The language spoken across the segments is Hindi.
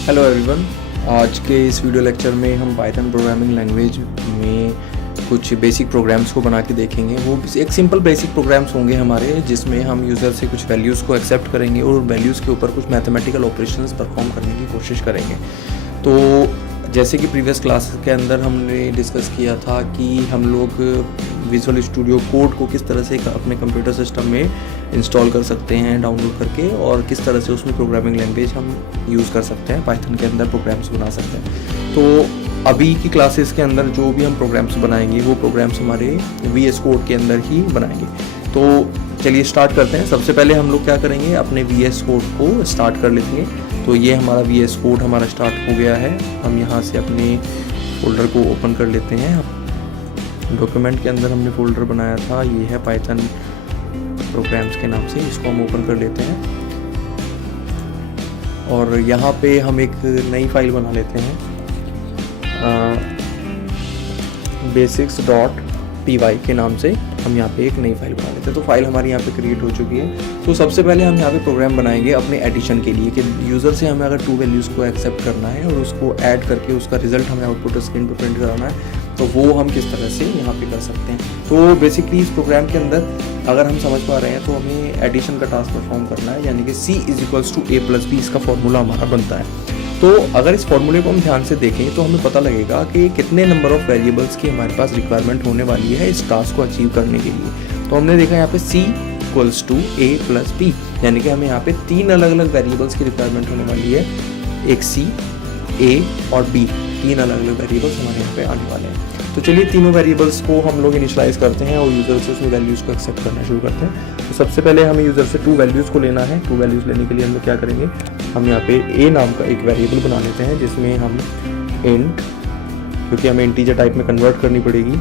Hello everyone. आज के इस वीडियो लेक्चर में हम पाइथन प्रोग्रामिंग लैंग्वेज में कुछ बेसिक प्रोग्राम्स को बना के देखेंगे। वो एक सिंपल बेसिक प्रोग्राम्स होंगे हमारे, जिसमें हम यूज़र से कुछ वैल्यूज़ को एक्सेप्ट करेंगे और वैल्यूज़ के ऊपर कुछ मैथमेटिकल ऑपरेशंस परफॉर्म करने की कोशिश करेंगे। तो जैसे कि प्रीवियस क्लास के अंदर हमने डिस्कस किया था कि हम लोग विजुअल स्टूडियो कोड को किस तरह से अपने कंप्यूटर सिस्टम में इंस्टॉल कर सकते हैं डाउनलोड करके, और किस तरह से उसमें प्रोग्रामिंग लैंग्वेज हम यूज़ कर सकते हैं, पाइथन के अंदर प्रोग्राम्स बना सकते हैं। तो अभी की क्लासेस के अंदर जो भी हम प्रोग्राम्स बनाएंगे वो प्रोग्राम्स हमारे VS कोड के अंदर ही बनाएंगे। तो चलिए स्टार्ट करते हैं। सबसे पहले हम लोग क्या करेंगे, अपने VS कोड को स्टार्ट कर लेंगे। तो ये हमारा VS कोड हमारा स्टार्ट हो गया है। हम यहाँ से अपने फोल्डर को ओपन कर लेते हैं। डॉक्यूमेंट के अंदर हमने फोल्डर बनाया था, ये है पाइथन प्रोग्राम्स के नाम से। इसको हम ओपन कर लेते हैं और यहाँ पे हम एक नई फाइल बना लेते हैं, basics.py के नाम से हम यहाँ पे एक नई फाइल बना लेते हैं। तो फाइल हमारी यहाँ पे क्रिएट हो चुकी है। तो सबसे पहले हम यहाँ पे प्रोग्राम बनाएंगे अपने एडिशन के लिए, कि यूज़र से हमें अगर 2 वैल्यूज़ को एक्सेप्ट करना है और उसको ऐड करके उसका रिजल्ट हमें आउटपुट स्क्रीन पर प्रिंट कराना है, तो वो हम किस तरह से यहाँ पे कर सकते हैं। तो बेसिकली इस प्रोग्राम के अंदर अगर हम समझ पा रहे हैं तो हमें एडिशन का टास्क परफॉर्म करना है, यानी कि C = A + B इसका फॉर्मूला हमारा बनता है। तो अगर इस फॉर्मूले को हम ध्यान से देखें तो हमें पता लगेगा कि कितने नंबर ऑफ वेरिएबल्स की हमारे पास रिक्वायरमेंट होने वाली है इस टास्क को अचीव करने के लिए। तो हमने देखा यहाँ पे C = A + B, यानी कि हमें यहाँ पे 3 अलग अलग वेरिएबल्स की रिक्वायरमेंट होने वाली है। एक C, A और B, 3 अलग अलग वेरिएबल्स हमारे यहाँ पे आने वाले हैं। तो चलिए तीनों वेरिएबल्स को हम लोग इनिशियलाइज करते हैं और यूज़र से उसमें वैल्यूज़ को एक्सेप्ट करना शुरू करते हैं। तो सबसे पहले हमें यूज़र से 2 वैल्यूज़ को लेना है। 2 वैल्यूज़ लेने के लिए हम लोग क्या करेंगे, हम यहाँ पे A नाम का एक वेरिएबल बना लेते हैं, जिसमें हम इंट, क्योंकि हमें इंटीजर टाइप में कन्वर्ट करनी पड़ेगी,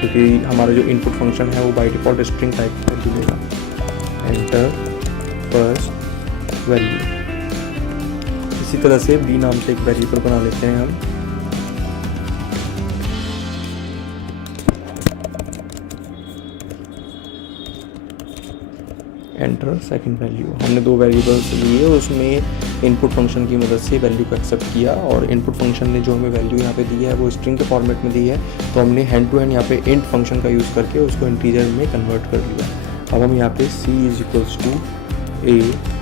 क्योंकि हमारा जो इनपुट फंक्शन है वो बाय डिफ़ॉल्ट स्ट्रिंग टाइप का मिलेगा। Enter first value. इसी तरह से B नाम से एक वेरिएबल बना लेते हैं हम। Enter second value. हमने 2 वेरिएबल्स लिए और उसमें इनपुट फंक्शन की मदद से वैल्यू को एक्सेप्ट किया, और इनपुट फंक्शन ने जो हमें वैल्यू यहाँ पे दी है वो स्ट्रिंग के फॉर्मेट में दी है। तो हमने हैंड टू हैंड यहाँ पे इंट फंक्शन का यूज़ करके उसको इंटीजर में कन्वर्ट कर लिया। अब हम यहाँ पे C = A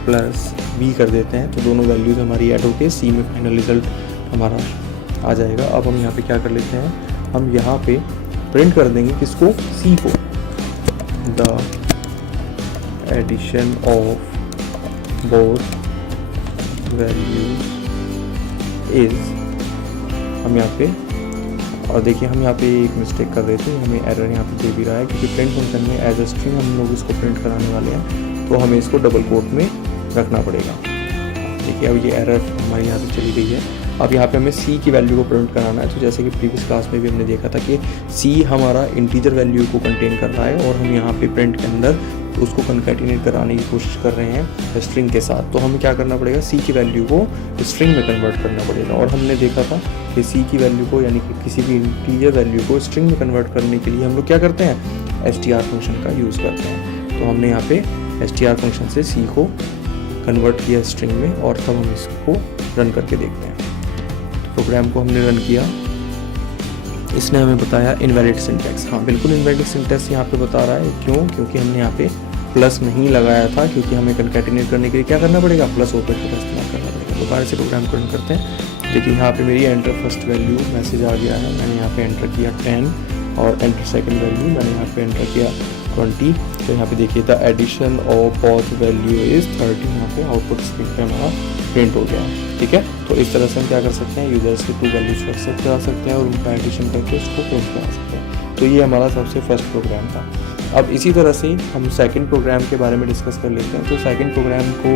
+ B कर देते हैं, तो दोनों वैल्यूज़ हमारी ऐड होकर C में फाइनल रिजल्ट हमारा आ जाएगा। अब हम यहाँ पे क्या कर लेते हैं, हम यहाँ पे प्रिंट कर देंगे किसको, C को। The addition of both values is, हम यहाँ पे, और देखिए हम यहाँ पे एक मिस्टेक कर रहे थे, हमें एरर यहाँ पे दे भी रहा है, क्योंकि प्रिंट फंक्शन में एज अ स्ट्रिंग हम लोग इसको प्रिंट कराने वाले हैं, तो हमें इसको डबल कोट में रखना पड़ेगा। देखिए अब ये एरर हमारी यहाँ पे चली गई है। अब यहाँ पे हमें C की वैल्यू को प्रिंट कराना है। तो जैसे कि प्रीवियस क्लास में भी हमने देखा था कि C हमारा इंटीजर वैल्यू को कंटेन कर रहा है, और हम यहाँ पे प्रिंट के अंदर उसको कंकैटिनेट कराने की कोशिश कर रहे हैं स्ट्रिंग के साथ। तो हमें क्या करना पड़ेगा, C की वैल्यू को स्ट्रिंग में कन्वर्ट करना पड़ेगा। और हमने देखा था कि C की वैल्यू को, यानी कि किसी भी इंटीजर वैल्यू को स्ट्रिंग में कन्वर्ट करने के लिए हम लोग क्या करते हैं, str फंक्शन का यूज़ करते हैं। तो हमने यहाँ पे str फंक्शन से C को कन्वर्ट किया स्ट्रिंग में, और तब हम इसको रन करके देखते हैं। तो प्रोग्राम को हमने रन किया, इसने हमें बताया इनवैलिड सिंटैक्स। हाँ बिल्कुल इनवैलिड सिंटैक्स यहाँ पे बता रहा है। क्यों, क्योंकि हमने यहाँ पे प्लस नहीं लगाया था, क्योंकि हमें कंकैटिनेट करने के लिए क्या करना पड़ेगा, प्लस ऑपरेटर का इस्तेमाल करना पड़ेगा। दोबारा से प्रोग्राम को रन करते हैं। देखिए यहाँ पे मेरी एंटर फर्स्ट वैल्यू मैसेज आ गया है। मैंने यहाँ पे एंटर किया 10, और एंटर सेकंड वैल्यू मैंने यहाँ पे एंटर किया 20। तो यहाँ पे देखिए the addition of both value is 30। यहाँ पे आउटपुट स्क्रीन पे हमारा प्रिंट हो गया। ठीक है, तो इस तरह से हम क्या कर सकते हैं, यूजर्स के 2 वैल्यूज को एक्सेप्ट करा सकते हैं और उनका एडिशन करके उसको प्रिंट करा सकते हैं। तो ये हमारा सबसे फर्स्ट प्रोग्राम था। अब इसी तरह से हम सेकंड प्रोग्राम के बारे में डिस्कस कर लेते हैं। तो सेकंड प्रोग्राम को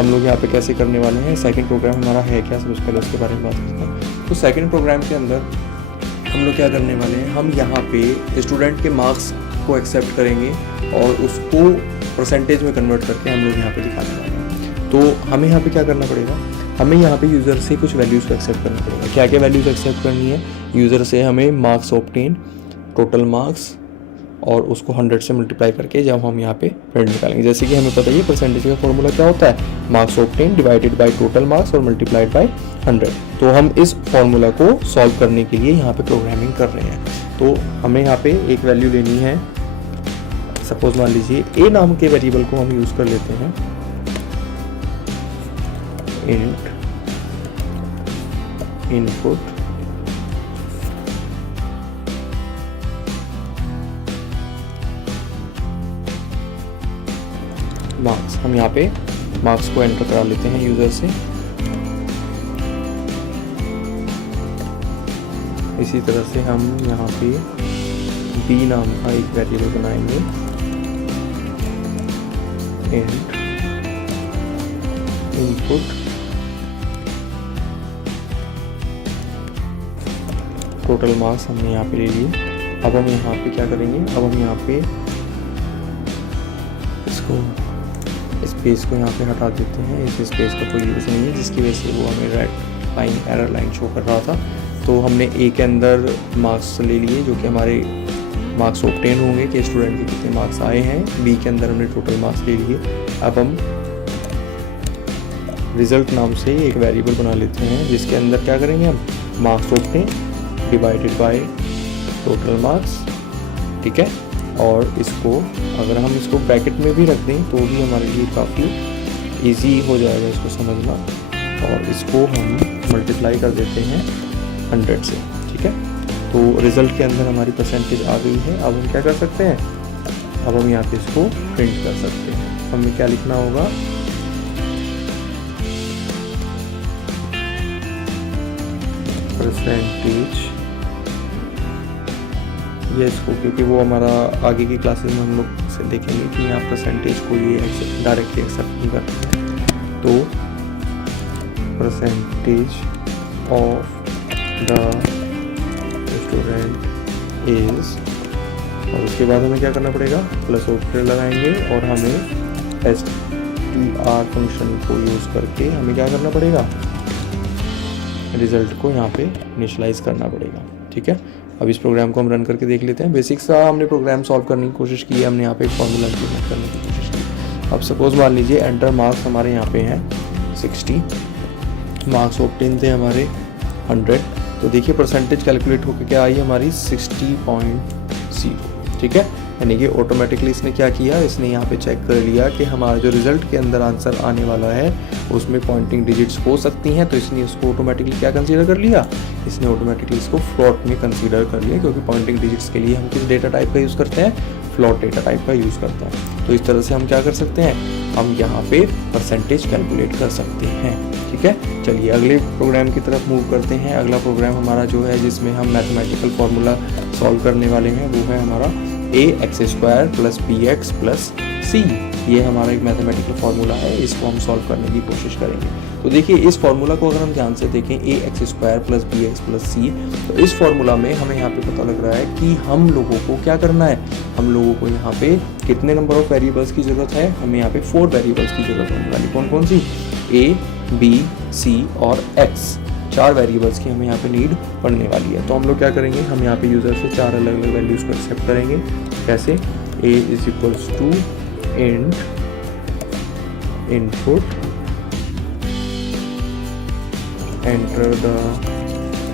हम लोग यहाँ पे कैसे करने वाले हैं, सेकंड प्रोग्राम हमारा है क्या, सबसे पहले उसके बारे में बात करते हैं। तो सेकंड प्रोग्राम के अंदर हम लोग क्या करने वाले हैं, हम यहाँ पे स्टूडेंट के मार्क्स को एक्सेप्ट करेंगे और उसको परसेंटेज में कन्वर्ट करके हम लोग यहाँ पे दिखाने वाले हैं। तो हमें यहाँ पे क्या करना पड़ेगा, हमें यहाँ पे यूज़र से कुछ वैल्यूज़ को एक्सेप्ट करना पड़ेगा। क्या क्या वैल्यूज़ एक्सेप्ट करनी है, यूज़र से हमें मार्क्स ऑब्टेन, टोटल मार्क्स, और उसको 100 से मल्टीप्लाई करके जब हम यहाँ पे प्रिंट निकालेंगे। जैसे कि हमें पता है परसेंटेज का फॉर्मूला क्या होता है, marks obtain divided by total marks और मल्टीप्लाइड बाय 100। तो हम इस फॉर्मूला को सॉल्व करने के लिए यहाँ पे प्रोग्रामिंग कर रहे हैं। तो हमें यहाँ पे एक वैल्यू लेनी है, सपोज मान लीजिए ए नाम के वेरिएबल को हम यूज कर लेते हैं, इंट इनपुट मार्क्स। हम यहाँ पे मार्क्स को एंटर करा लेते हैं यूजर से। इसी तरह से हम यहाँ पे बी नाम का एक वेरिएबल बनाएंगे, इंट इनपुट टोटल मार्क्स हमने यहाँ पे ले लिए। अब हम यहाँ पे क्या करेंगे, अब हम यहाँ पे इसको स्पेस को यहाँ पे हटा देते हैं। इस स्पेस का कोई यूज़ नहीं है, जिसकी वजह से वो हमें red line error line show कर रहा था। तो हमने ए के अंदर मार्क्स ले लिए जो कि हमारे मार्क्स ऑब्टेन होंगे कि स्टूडेंट के कितने मार्क्स आए हैं। बी के अंदर हमने टोटल मार्क्स ले लिए। अब हम रिजल्ट नाम से एक वेरिएबल बना लेते हैं जिसके अंदर क्या करेंगे, हम marks obtain divided by total marks, ठीक है। और इसको अगर हम इसको ब्रैकेट में भी रख दें तो भी हमारे लिए काफ़ी इजी हो जाएगा इसको समझना। और इसको हम मल्टीप्लाई कर देते हैं 100 से, ठीक है। तो रिज़ल्ट के अंदर हमारी परसेंटेज आ गई है। अब हम क्या कर सकते हैं, अब हम यहाँ पे इसको प्रिंट कर सकते हैं। हमें क्या लिखना होगा, परसेंटेज, ये इसको, क्योंकि वो हमारा आगे की क्लासेस में हम लोग से देखेंगे कि यहाँ परसेंटेज को ये डायरेक्टली एक्सेप्ट नहीं करते हैं। तो percentage of the student is, और उसके बाद हमें क्या करना पड़ेगा, प्लस ऑपरेटर लगाएंगे और हमें str फंक्शन को यूज़ करके हमें क्या करना पड़ेगा, रिजल्ट को यहाँ पे इनिशियलाइज करना पड़ेगा, ठीक है। अब इस प्रोग्राम को हम रन करके देख लेते हैं। बेसिक सा हमने प्रोग्राम सॉल्व करने की कोशिश की है, हमने यहाँ पे एक फॉर्मूला इंप्लीमेंट करने की कोशिश की। अब सपोज मान लीजिए एंटर मार्क्स हमारे यहाँ पे हैं 60, मार्क्स ऑब्टेन थे हमारे 100। तो देखिए परसेंटेज कैलकुलेट होकर क्या आई हमारी 60.0, ठीक है। यानी कि ऑटोमेटिकली इसने क्या किया, इसने यहाँ पे चेक कर लिया कि हमारा जो रिजल्ट के अंदर आंसर आने वाला है उसमें पॉइंटिंग डिजिट्स हो सकती हैं। तो इसने उसको ऑटोमेटिकली क्या कंसीडर कर लिया, इसने ऑटोमेटिकली इसको फ्लोट में कंसीडर कर लिया, क्योंकि पॉइंटिंग डिजिट्स के लिए हम किस डेटा टाइप का यूज़ करते हैं, फ्लोट डेटा टाइप का यूज़ करते हैं। तो इस तरह से हम क्या कर सकते हैं, हम यहाँ पे परसेंटेज कैलकुलेट कर सकते हैं, ठीक है। चलिए अगले प्रोग्राम की तरफ मूव करते हैं। अगला प्रोग्राम हमारा जो है जिसमें हम मैथमेटिकल फार्मूला सॉल्व करने वाले हैं वो है हमारा ax² + bx + c। ये हमारा एक मैथमेटिकल फार्मूला है, इसको हम सॉल्व करने की कोशिश करेंगे। तो देखिए इस फार्मूला को अगर हम ध्यान से देखें, ax² + bx + c, तो इस फार्मूला में हमें यहाँ पे पता लग रहा है कि हम लोगों को क्या करना है, हम लोगों को यहाँ पे कितने नंबर ऑफ वेरिएबल्स की ज़रूरत है, हमें यहाँ पे 4 वेरिएबल्स की ज़रूरत होने वाली। कौन कौन सी, a, b, c और x, 4 वेरिएबल्स की हमें यहाँ पे नीड पड़ने वाली है। तो हम लोग क्या करेंगे, हम यहाँ पे यूज़र से 4 अलग अलग वैल्यूज़ को एक्सेप्ट करेंगे। कैसे, a = int input enter the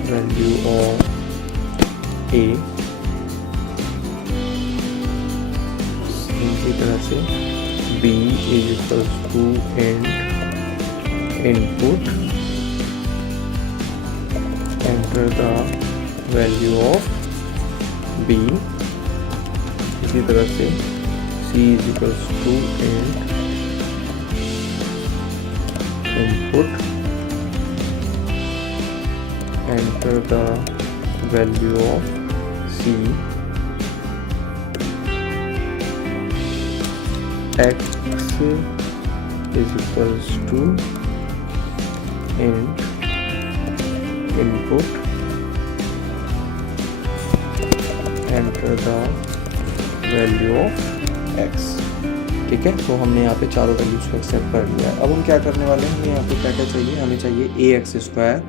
value of a, इसी तरह से b = int input enter the value of b, इसी तरह से c = int input enter the value of c, x = int input enter the value of x, ठीक है। तो हमने यहाँ पे चारों वैल्यूज को एक्सेप्ट कर लिया है। अब हम क्या करने वाले हैं, हमें यहाँ पे क्या क्या चाहिए, हमें चाहिए ax²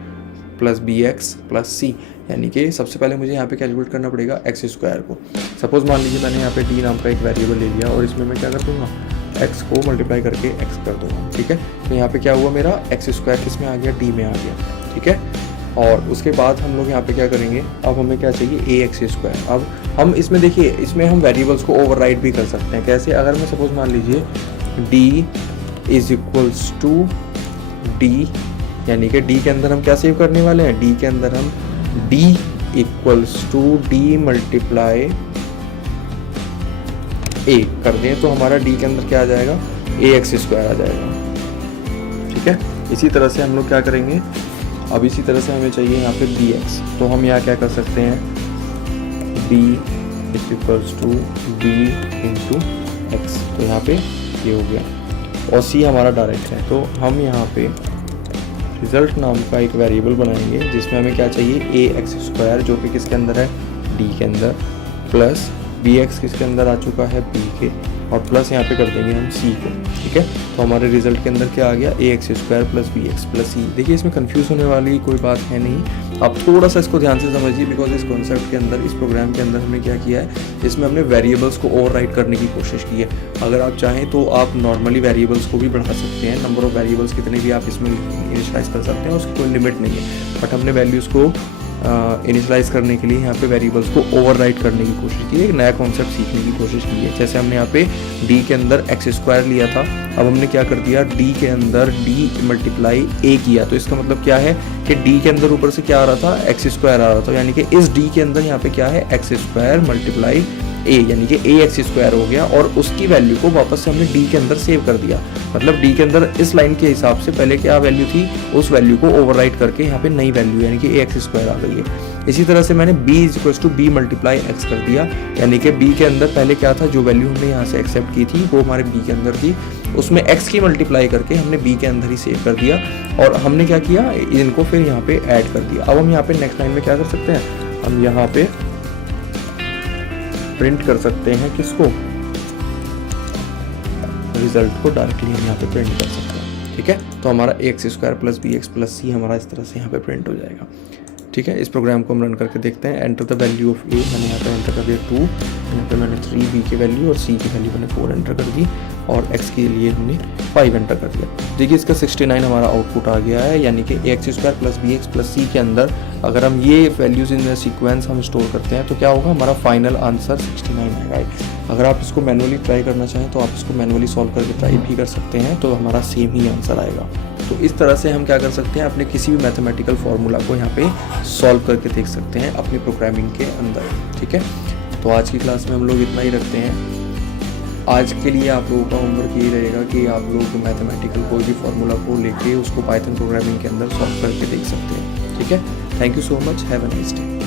plus B X plus C, यानी कि सबसे पहले मुझे यहाँ पे कैलकुलेट करना पड़ेगा एक्स स्क्वायर को। सपोज़ मान लीजिए मैंने यहाँ पे डी नाम का एक वेरिएबल ले लिया और इसमें मैं क्या कर दूँगा, एक्स को मल्टीप्लाई करके एक्स कर दूँगा, ठीक है। तो यहाँ पे क्या हुआ, मेरा एक्स स्क्वायर किस में आ गया, डी में आ गया, ठीक है। और उसके बाद हम लोग यहाँ पे क्या करेंगे, अब हमें क्या चाहिए, ए एक्स स्क्वायर। अब हम इसमें देखिए, इसमें हम वेरिएबल्स को ओवरराइड भी कर सकते हैं। कैसे, अगर मैं सपोज मान लीजिए D is equals to D, यानी कि डी के अंदर हम क्या सेव करने वाले हैं, डी के अंदर हम D equals to D multiply A कर दें, तो हमारा डी के अंदर क्या आ जाएगा, ए एक्स स्क्वायर आ जाएगा, ठीक है। इसी तरह से हम लोग क्या करेंगे, अब इसी तरह से हमें चाहिए यहाँ पे बी एक्स, तो हम यहाँ क्या कर सकते हैं, B is equals to B into X, तो यहाँ पे ये हो गया। और सी हमारा डायरेक्ट है, तो हम यहाँ पे रिजल्ट नाम का एक वेरिएबल बनाएंगे जिसमें हमें क्या चाहिए, ए एक्स स्क्वायर, जो कि किसके अंदर है, डी के अंदर, प्लस बी एक्स किसके अंदर आ चुका है, बी के, और प्लस यहाँ पे कर देंगे हम सी को, ठीक है। तो हमारे रिजल्ट के अंदर क्या आ गया, A X square plus B X plus C. देखिए इसमें कंफ्यूज होने वाली कोई बात है नहीं, आप थोड़ा सा इसको ध्यान से समझिए, बिकॉज इस कॉन्सेप्ट के अंदर, इस प्रोग्राम के अंदर हमने क्या किया है, इसमें हमने वेरिएबल्स को ओवरराइड करने की कोशिश की है। अगर आप चाहें तो आप नॉर्मली वेरिएबल्स को भी बढ़ा सकते हैं, नंबर ऑफ वेरिएबल्स कितने भी आप इसमें इनिशियलाइज कर सकते हैं, उसकी कोई लिमिट नहीं है। बट हमने वैल्यूज़ को इनिशियलाइज करने के लिए यहाँ पे वेरिएबल्स को ओवरराइड करने की कोशिश की है, एक नया कॉन्सेप्ट सीखने की कोशिश की है। जैसे हमने यहाँ पे डी के अंदर एक्स स्क्वायर लिया था, अब हमने क्या कर दिया, डी के अंदर डी मल्टीप्लाई ए किया, तो इसका मतलब क्या है कि डी के अंदर ऊपर से क्या आ रहा था, एक्स स्क्वायर आ रहा था, यानी कि इस डी के अंदर यहाँ पे क्या है, एक्स स्क्वायर मल्टीप्लाई ए, यानी कि ए एक्स स्क्वायर हो गया, और उसकी वैल्यू को वापस से हमने डी के अंदर सेव कर दिया। मतलब डी के अंदर इस लाइन के हिसाब से पहले क्या वैल्यू थी, उस वैल्यू को ओवरराइट करके यहाँ पे नई वैल्यू यानी कि ए एक्स स्क्वायर आ गई है। इसी तरह से मैंने b is equals to B multiply X कर दिया, यानी कि b के अंदर पहले क्या था, जो वैल्यू हमने यहाँ से एक्सेप्ट की थी वो हमारे b के अंदर थी, उसमें x की मल्टीप्लाई करके हमने b के अंदर ही सेव कर दिया, और हमने क्या किया, इनको फिर यहाँ पे ऐड कर दिया। अब हम यहाँ पे नेक्स्ट लाइन में क्या कर सकते हैं, हम यहाँ पे प्रिंट कर सकते हैं किसको, रिजल्ट को डायरेक्टली हम यहाँ पे प्रिंट कर सकते हैं, ठीक है। तो हमारा A X square plus B X plus C हमारा इस तरह से यहाँ पे प्रिंट हो जाएगा, ठीक है। इस प्रोग्राम को हम रन करके देखते हैं। एंटर द वैल्यू ऑफ ए, मैंने यहाँ पे एंटर कर दिया 2, यहाँ पे मैंने 3, बी की वैल्यू और सी की वैल्यू मैंने 4 एंटर कर दी, और एक्स के लिए हमने 5 एंटर कर दिया। देखिए इसका 69 हमारा आउटपुट आ गया है, यानी कि A X square plus B X plus C के अंदर अगर हम ये वैल्यूज़ इन सीक्वेंस हम स्टोर करते हैं तो क्या होगा, हमारा फाइनल आंसर 69 है, राइट। अगर आप इसको मैनुअली ट्राई करना चाहें तो आप इसको मैनुअली सॉल्व करके ट्राई भी कर सकते हैं, तो हमारा सेम ही आंसर आएगा। तो इस तरह से हम क्या कर सकते हैं, अपने किसी भी मैथमेटिकल फार्मूला को यहाँ पे सॉल्व करके देख सकते हैं अपनी प्रोग्रामिंग के अंदर, ठीक है। तो आज की क्लास में हम लोग इतना ही रखते हैं। आज के लिए आप लोगों का होमवर्क यही रहेगा कि आप लोग मैथमेटिकल कोई भी फार्मूला को लेके उसको पाइथन प्रोग्रामिंग के अंदर सॉल्व करके देख सकते हैं, ठीक है। Thank you so much, have a nice day.